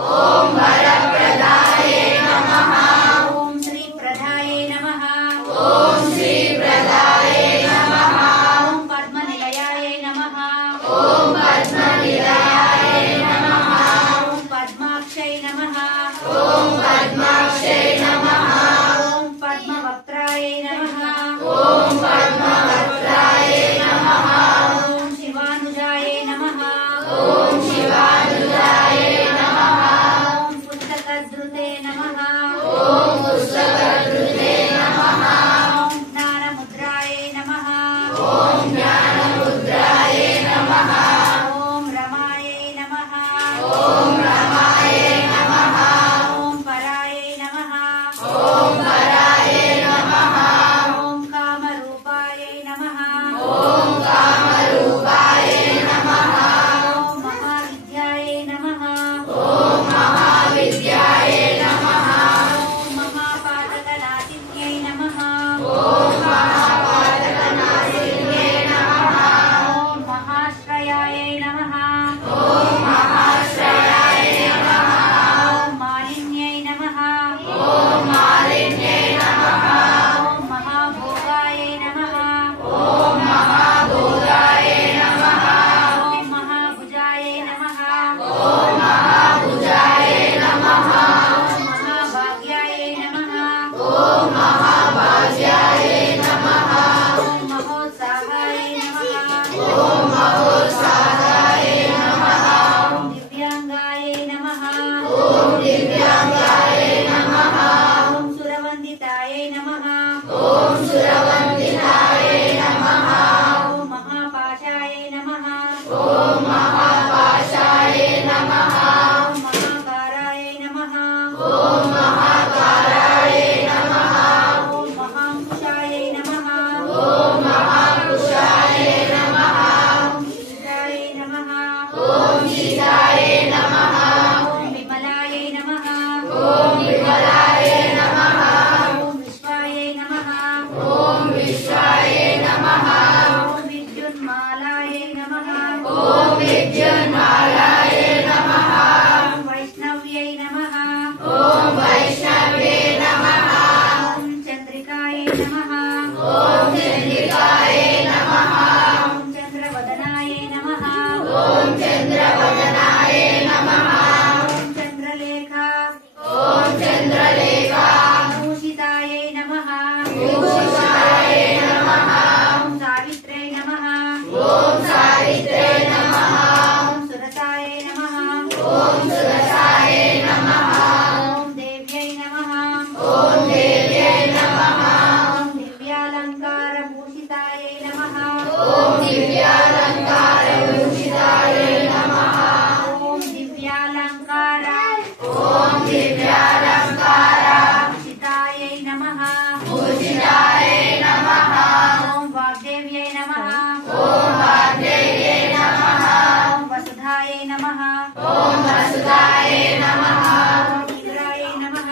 ओम वरप्रदाये नमः। ओम श्री प्रदाये नमः। ओम श्री प्रदाये नमः। ओम पद्मनिलयाये नमः। ओम पद्मनिलयाये नमः। ओम पद्माक्षये नमः। ओम पद्माक्षये नमः। ओम पद्मवक्त्राये नमः। ओम पद्मवक्त्राये नमः। ओम शिवानुजाये नमः। ओम शिवानुजाये नमः। ओम पुस्तकधृते नमः। ओम पुस्तकधृते नमः। ओम ज्ञानमुद्राये नमः। ओम ज्ञानमुद्राये नमः। ओम रमाये नमः। ओम रमाये नमः। ओम पराये नमः। ओम पराये नमः। ओम कामरूपाये नमः। ओम कामरूपाये नमः। ओम महाविद्याये नमः। ओम महाविद्याये नमः। ओम महापातकनाशिन्यै नमः। ओम महापातकनाशिन्यै नमः। ओम महाश्रयाये नमः। ओम महाश्रयाये नमः। ओम मालिन्यै नमः। ओम मालिन्यै नमः। ओम महाभोगाये नमः। ओम महाभोगाये नमः। ओम महाभुजाये नमः। ओम महाभुजाये नमः। ओम महाभाग्याये नमः। ओम महाभाग्याये नमः। ओम महोत्साहाये नमः। ओम महोत्साहाये नमः। ओम दिव्यांगाये नमः। ओम दिव्यांगाये नमः। ओम सुरवन्दिताये नमः। ओम सुरवन्दिताये नमः। ओम महापाशाये नमः। ओम महापाशाये नमः। ओम महाकाराये नमः। ओम महाकाराये नमः। ओम महाकुशाये नमः। ओम महाकुशाये नमः। ओम शीताये नमः। ओम शीताये नमः। ओम विमलाये नमः। ओम विमलाये नमः। ओम विश्वाये नमः। ओम विश्वाये नमः। ओम विद्युन्मालाये नमः। ओम विद्युन्मालाये नमः। ओम वैष्णव्यै नमः। ओम वैष्णव्यै नमः। ओम चन्द्रिकाये नमः। ओम चन्द्रिकाये नमः। ओम चन्द्रवदनाये नमः। ओम चन्द्रवदनाये नमः। ओम चन्द्रलेखा। ओम चन्द्रलेखा भूषिताये नमः। भूषिताये नमः। ओम सावित्रे नमः। ओम सावित्रे नमः। ओम सुरसाये नमः। ओम सुरसाये नमः। ओम देव्यै नमः। ओम देव्यै नमः। ओम दिव्यालङ्कारभूषिताये नमः। ओम दिव्यालङ्कारभूषिताये नमः। ओम दिव्यालङ्कार। ओम दिव्यालङ्कारभूषिताये नमः। भूषिताये नमः। ओम वाग्देव्यै नमः। ओम वाग्देव्यै नमः। ओम वसुधाये नमः। ओम वसुधाये नमः। ओम तीव्राये नमः।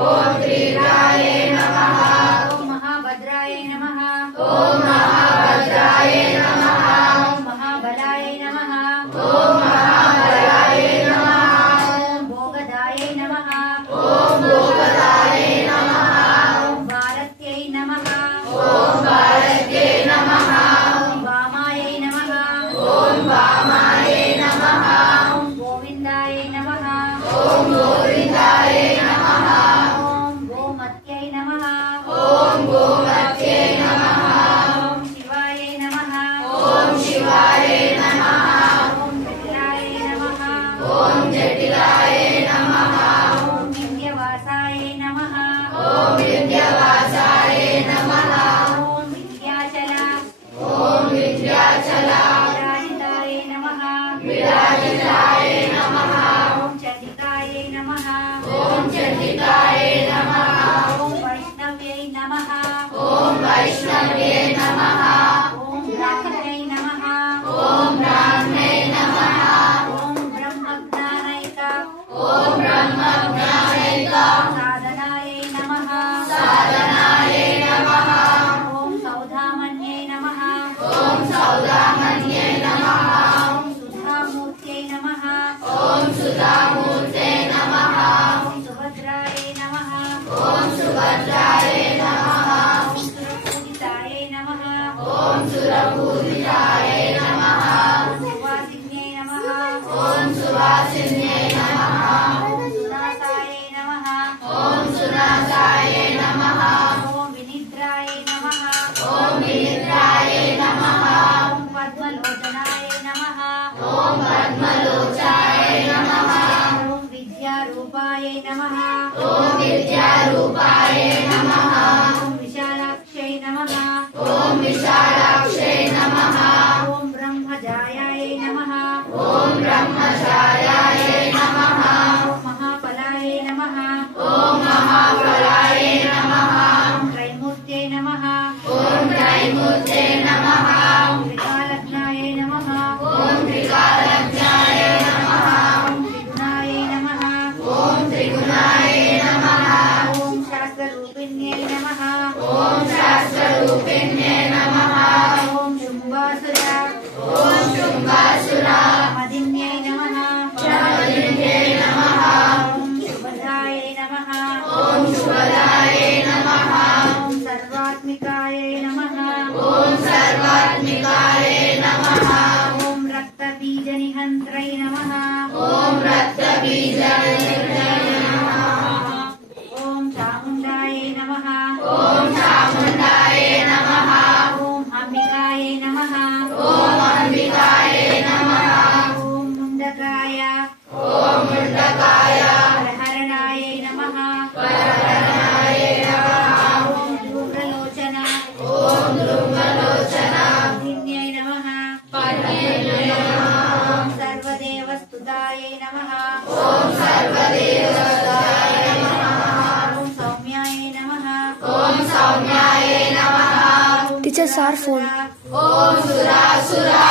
ओम तीव्राये नमः। ओम महाभद्राये नमः। ओम महाभद्राये नमः। ओम महाबलाये नमः। ओम महाबलाये नमः। ओम भोगदाये नमः। ओम भोगदाये नमः। ओम भारत्यै नमः। ओम भारत्यै नमः। ओम वामायै नमः। ओम वामायै नमः। ओम गोविन्दायै नमः। ओम गोविन्दायै नमः। ओम गोमत्यै नमः। ओम गोमत्यै नमः। ओम शिवायै नमः। ओम शिवायै नमः। ओम जटिलायै नमः। ओम जटिलायै नमः। ओम विन्ध्यवासायै नमः। ओम विन्ध्यवासायै नमः। ओम विन्ध्याचल। ओम विन्ध्याचल विराजितायै नमः। विराजितायै नमः। ओम चण्डिकायै नमः। ओम चण्डिकायै नमः। ओम वैष्णव्यै नमः। ओम वैष्णव्यै नमः। ओम ब्राह्मण्यै नमः। ओम ब्राह्मण्यै नमः। ओम ब्रह्मज्ञानैक। ओम ब्रह्मज्ञानैक साधनायै नमः। साधनायै नमः। ओम सौधामन्यै नमः। ओम सौदामन्यै नमः। ओम सुधामूर्त्यै नमः। ओम सुधामूर्त्यै नमः। सुवासिन्यै नमः सुनासायै नमः सुनासायै नमः विनिद्रायै नमः विनिद्रायै नमः पद्मलोचनायै नमः पद्मलोचनायै नमः विद्यारूपायै नमः विद्यारूपायै नमः विशालाक्षै नमः विशालाक्षै नमः ब्रह्मजायायै नमः ब्रह्मजायायै नमः महाफलायै नमः महाफलायै नमः त्रैमूर्त्यै नमः त्रैमूर्त्यै नमः त्रिकालज्ञायै नमः त्रिकालज्ञायै नमः त्रिगुणायै नमः त्रिगुणायै नमः शास्त्ररूपिण्यै नमः शास्त्ररूपिण्यै नमः शुम्भासुरा शुम्भासुरा मदिन्यै नमः मदिन्यै नमः शुभदायै नमः शुभदायै नमः सर्वात्मिकायै नमः सर्वात्मिकायै नमः रक्तबीजनिहन्त्रै नमः रक्तबीजनिहन्त्रै नमः चामुण्डायै नमः चामुण्डायै नमः अंबिकायै नमः अंबिकायै नमः मुण्डकाय हरहरणायै नमः हरहरणायै नमः ध्रुवलोचना ध्रुवलोचना पद्मिन्यै नमः पद्मिन्यै नमः सर्वदेवस्तुतायै नमः सर्वदेवस्तुतायै नमः सौम्यायै नमः सौम्यायै नमः टीचर सार फोन सुरासुरा